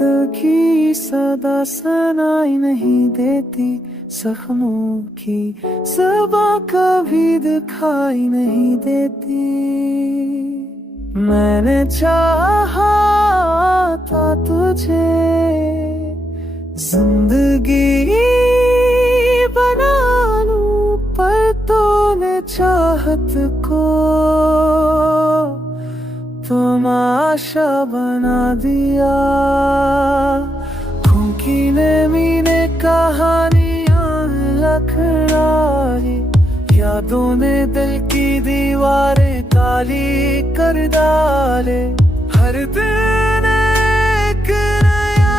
की सदा सुनाई नहीं देती, जख्मों की ज़बां कभी दिखाई नहीं देती। मैंने चाहा था तुझे जिंदगी बना लूं, पर तूने चाहत को तमाशा बना दिया। खून की नमी ने कहानियां लखराई, यादों ने दिल की दीवारें काली कर डाले। हर दिन एक नया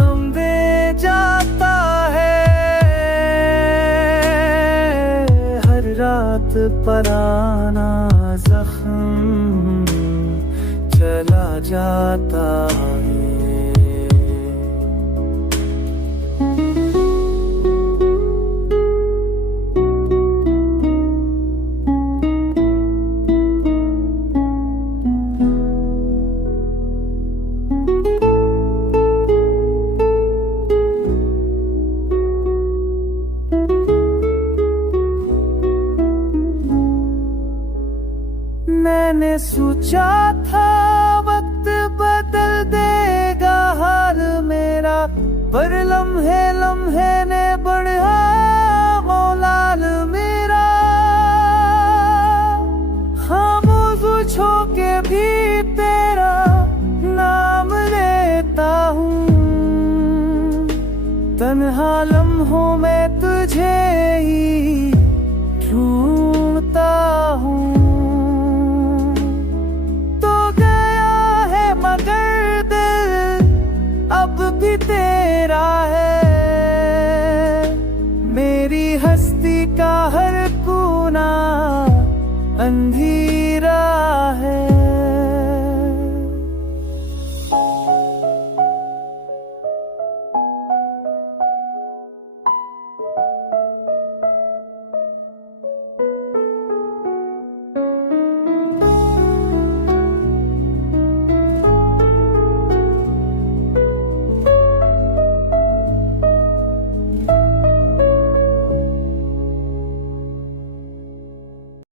गम दे जाता है, हर रात पराना जख्म चला जाता है। मैंने सोचा था वक्त बदल देगा हाल मेरा, पर लम्हे लम्हे ने बढ़ा मौलाल मेरा। खामोश हो के भी तेरा नाम लेता हूँ, तन्हा लम्हों में तुझे ही ढूंढता हूँ। अब भी तेरा है।